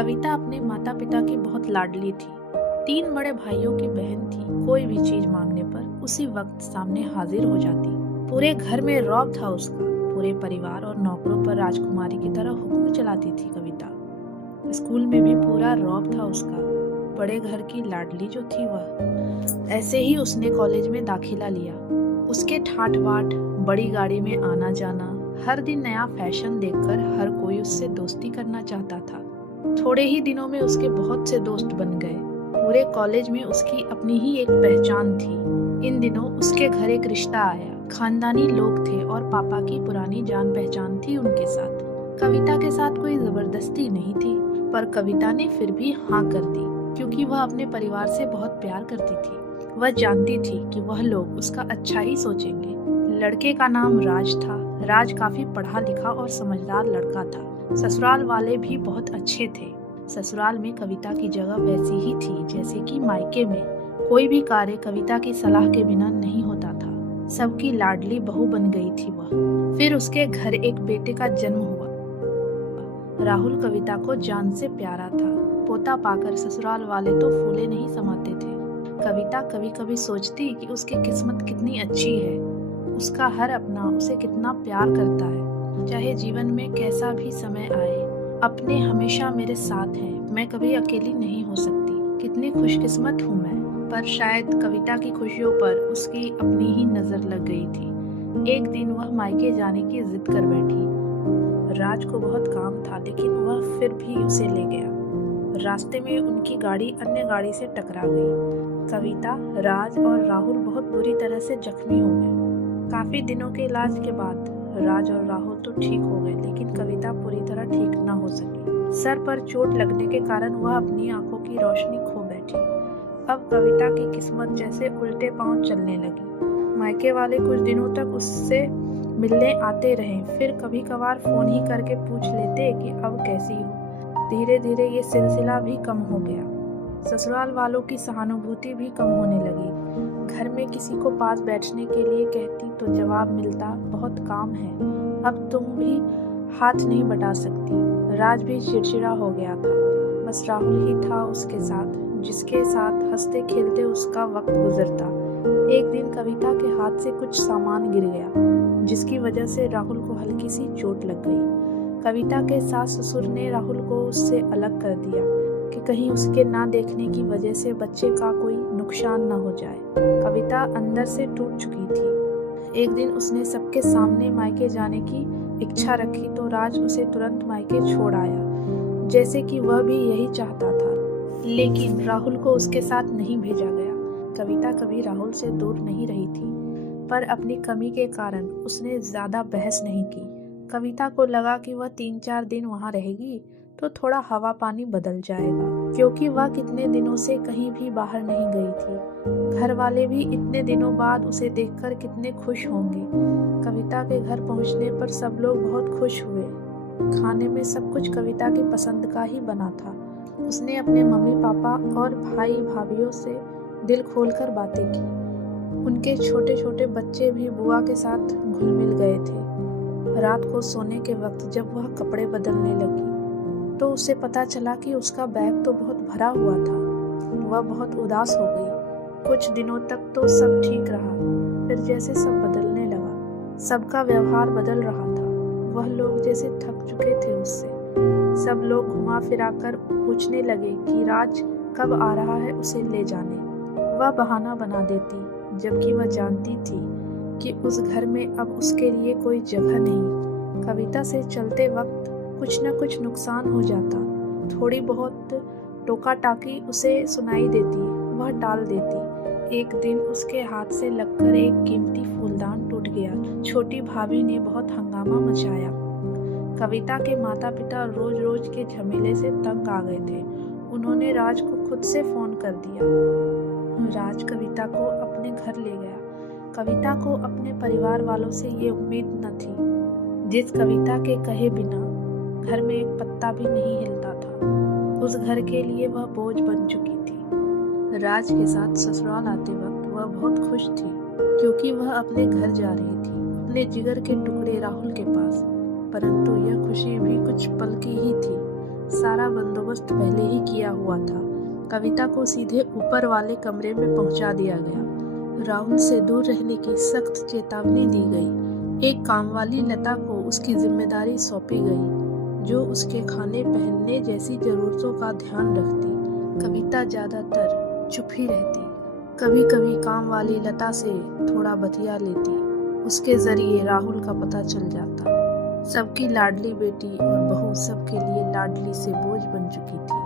कविता अपने माता पिता की बहुत लाडली थी। 3 बड़े भाइयों की बहन थी। कोई भी चीज मांगने पर उसी वक्त सामने हाजिर हो जाती। पूरे घर में रौब था उसका। पूरे परिवार और नौकरों पर राजकुमारी की तरह हुक्म चलाती थी कविता। स्कूल में भी पूरा रौब था उसका। बड़े घर की लाडली जो थी वह। ऐसे ही उसने कॉलेज में दाखिला लिया। उसके ठाट बाट, बड़ी गाड़ी में आना जाना, हर दिन नया फैशन देखकर हर कोई उससे दोस्ती करना चाहता था। थोड़े ही दिनों में उसके बहुत से दोस्त बन गए। पूरे कॉलेज में उसकी अपनी ही एक पहचान थी। इन दिनों उसके घर एक रिश्ता आया। खानदानी लोग थे और पापा की पुरानी जान पहचान थी उनके साथ। कविता के साथ कोई जबरदस्ती नहीं थी, पर कविता ने फिर भी हाँ कर दी, क्योंकि वह अपने परिवार से बहुत प्यार करती थी। वह जानती थी कि वह लोग उसका अच्छा ही सोचेंगे। लड़के का नाम राज था। राज काफी पढ़ा लिखा और समझदार लड़का था। ससुराल वाले भी बहुत अच्छे थे। ससुराल में कविता की जगह वैसी ही थी जैसे कि मायके में। कोई भी कार्य कविता की सलाह के बिना नहीं होता था। सबकी लाडली बहू बन गई थी वह। फिर उसके घर एक बेटे का जन्म हुआ। राहुल कविता को जान से प्यारा था। पोता पाकर ससुराल वाले तो फूले नहीं समाते थे। कविता कभी कभी सोचती कि उसकी किस्मत कितनी अच्छी है। उसका हर अपना उसे कितना प्यार करता है। चाहे जीवन में कैसा भी समय आए, अपने हमेशा मेरे साथ हैं। मैं कभी अकेली नहीं हो सकती। कितनी खुशकिस्मत हूँ मैं। पर शायद कविता की खुशियों पर उसकी अपनी ही नजर लग गई थी। एक दिन वह मायके जाने की जिद कर बैठी। राज को बहुत काम था, लेकिन वह फिर भी उसे ले गया। रास्ते में उनकी गाड़ी अन्य गाड़ी से टकरा गई। कविता, राज और राहुल बहुत बुरी तरह से जख्मी हो गए। काफी दिनों के इलाज के बाद राज और राहुल तो ठीक हो गए, लेकिन कविता पूरी तरह ठीक न हो सकी। सर पर चोट लगने के कारण वह अपनी आंखों की रोशनी खो बैठी। अब कविता की किस्मत जैसे उल्टे पांव चलने लगी। मायके वाले कुछ दिनों तक उससे मिलने आते रहे, फिर कभी कभार फोन ही करके पूछ लेते कि अब कैसी हो। धीरे धीरे ये सिलसिला भी कम हो गया। ससुराल वालों की सहानुभूति भी कम होने लगी। घर में किसी को पास बैठने के लिए कहती तो जवाब मिलता, बहुत काम है, अब तुम भी हाथ नहीं बटा सकती। राज भी चिड़चिड़ा हो गया था। बस राहुल ही था उसके साथ, जिसके साथ हंसते खेलते उसका वक्त गुजरता। एक दिन कविता के हाथ से कुछ सामान गिर गया, जिसकी वजह से राहुल को हल्की सी चोट लग गई। कविता के सास ससुर ने राहुल को उससे अलग कर दिया कि कहीं उसके ना देखने की वजह से बच्चे का कोई नुकसान ना हो जाए। कविता अंदर से टूट चुकी थी। एक दिन उसने सबके सामने मायके जाने की इच्छा रखी तो राज उसे तुरंत मायके छोड़ आया, जैसे कि वह भी यही चाहता था। लेकिन राहुल को उसके साथ नहीं भेजा गया। कविता कभी राहुल से दूर नहीं रही थी, पर अपनी कमी के कारण उसने ज्यादा बहस नहीं की। कविता को लगा कि वह 3-4 दिन वहां रहेगी तो थोड़ा हवा पानी बदल जाएगा, क्योंकि वह कितने दिनों से कहीं भी बाहर नहीं गई थी। घर वाले भी इतने दिनों बाद उसे देखकर कितने खुश होंगे। कविता के घर पहुंचने पर सब लोग बहुत खुश हुए। खाने में सब कुछ कविता की पसंद का ही बना था। उसने अपने मम्मी पापा और भाई भाभीियों से दिल खोलकर बातें की। उनके छोटे छोटे बच्चे भी बुआ के साथ घुल मिल गए थे। रात को सोने के वक्त जब वह कपड़े बदलने लगी तो उसे पता चला कि उसका बैग तो बहुत भरा हुआ था। वह बहुत उदास हो गई। कुछ दिनों तक तो सब ठीक रहा, फिर जैसे सब बदलने लगा। सबका व्यवहार बदल रहा था। वह लोग जैसे थक चुके थे उससे। सब लोग घुमा फिराकर पूछने लगे कि राज कब आ रहा है उसे ले जाने। वह बहाना बना देती, जबकि वह जानती थी कि उस घर में अब उसके लिए कोई जगह नहीं। कविता से चलते वक्त कुछ न कुछ नुकसान हो जाता। थोड़ी बहुत टोका टाकी उसे सुनाई देती, वह टाल देती। एक दिन उसके हाथ से लगकर एक कीमती फूलदान टूट गया। छोटी भाभी ने बहुत हंगामा मचाया। कविता के माता पिता रोज रोज के झमेले से तंग आ गए थे। उन्होंने राज को खुद से फोन कर दिया। राज कविता को अपने घर ले गया। कविता को अपने परिवार वालों से ये उम्मीद न थी। जिस कविता के कहे बिना घर में एक पत्ता भी नहीं हिलता था, उस घर के लिए वह बोझ बन चुकी थी। राज के साथ ससुराल आते वक्त वह बहुत खुश थी, क्योंकि वह अपने घर जा रही थी, अपने जिगर के टुकड़े राहुल के पास। परंतु यह खुशी भी कुछ पल की ही थी। सारा बंदोबस्त पहले ही किया हुआ था। कविता को सीधे ऊपर वाले कमरे में पहुंचा दिया गया। राहुल से दूर रहने की सख्त चेतावनी दी गई। एक कामवाली लता को उसकी जिम्मेदारी सौंपी गई, जो उसके खाने पहनने जैसी जरूरतों का ध्यान रखती। कविता ज्यादातर चुप ही रहती। कभी कभी काम वाली लता से थोड़ा बतिया लेती। उसके जरिए राहुल का पता चल जाता। सबकी लाडली बेटी और बहू सबके लिए लाडली से बोझ बन चुकी थी।